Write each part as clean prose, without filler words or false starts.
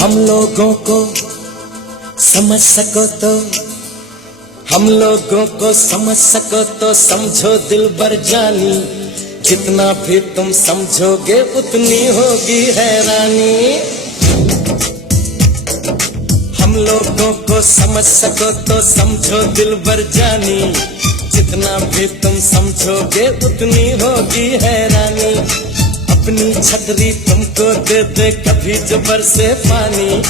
हम लोगों को समझ सको तो, हम लोगों को समझ सको तो समझो दिलबर जानी, जितना भी तुम समझोगे उतनी होगी हैरानी। हम लोगों को समझ सको तो समझो दिलबर जानी, जितना भी तुम समझोगे उतनी होगी हैरानी। अपनी छतरी तुमको दे दे कभी जो बरसे पानी,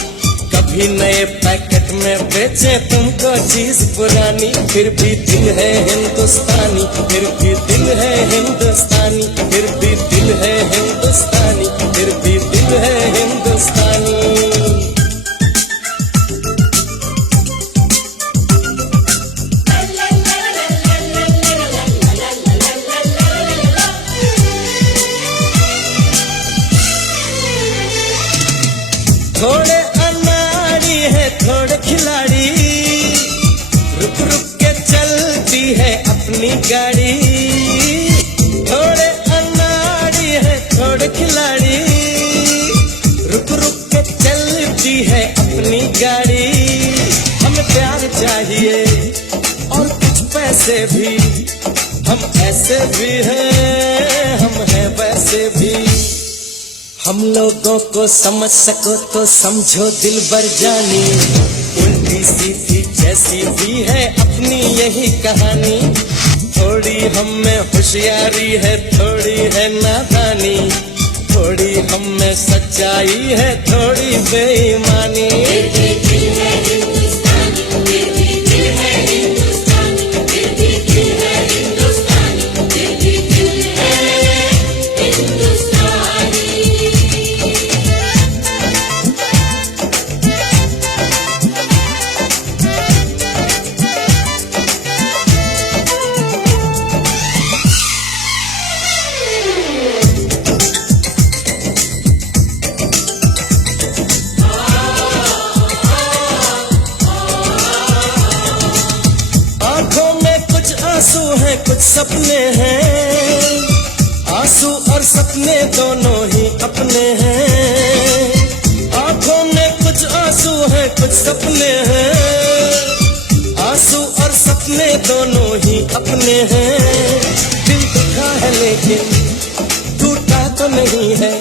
कभी नए पैकेट में बेचे तुमको चीज पुरानी, फिर भी दिल है हिंदुस्तानी, फिर भी दिल है हिंदुस्तानी, फिर भी दिल है हिंदुस्तानी, फिर भी दिल है हिंदुस्तानी। थोड़े अनाड़ी है थोड़े खिलाड़ी, रुक रुक के चलती है अपनी गाड़ी। थोड़े अनाड़ी है थोड़े खिलाड़ी, रुक रुक के चलती है अपनी गाड़ी। हमें प्यार चाहिए और कुछ पैसे भी, हम ऐसे भी हैं हम हैं वैसे भी। हम लोगों को समझ सको तो समझो दिलबर जानी, उल्टी सीधी जैसी भी है अपनी यही कहानी। थोड़ी हम में होशियारी है थोड़ी है नादानी, थोड़ी हम में सच्चाई है थोड़ी बेईमानी। आंसू हैं कुछ सपने हैं, आंसू और सपने दोनों ही अपने हैं। आंखों में कुछ आंसू हैं कुछ सपने हैं, आंसू और सपने दोनों ही अपने हैं। दिल दुखा है लेकिन टूटा तो नहीं है,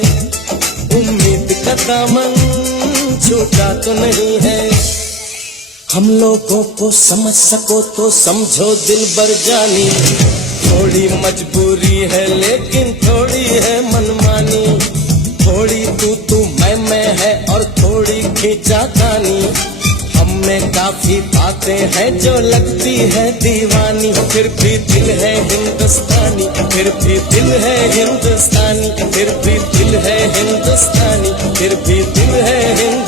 उम्मीद का दामन छूटा तो नहीं है। हम लोगों को समझ सको तो समझो दिलबर जानी, थोड़ी मजबूरी है लेकिन थोड़ी है मनमानी। थोड़ी तू मैं है और थोड़ी खींचातानी, हम में काफी बातें हैं जो लगती है दीवानी। फिर भी दिल है हिंदुस्तानी, फिर भी दिल है हिंदुस्तानी, फिर भी दिल है हिंदुस्तानी, फिर भी दिल है हिंदुस्तानी।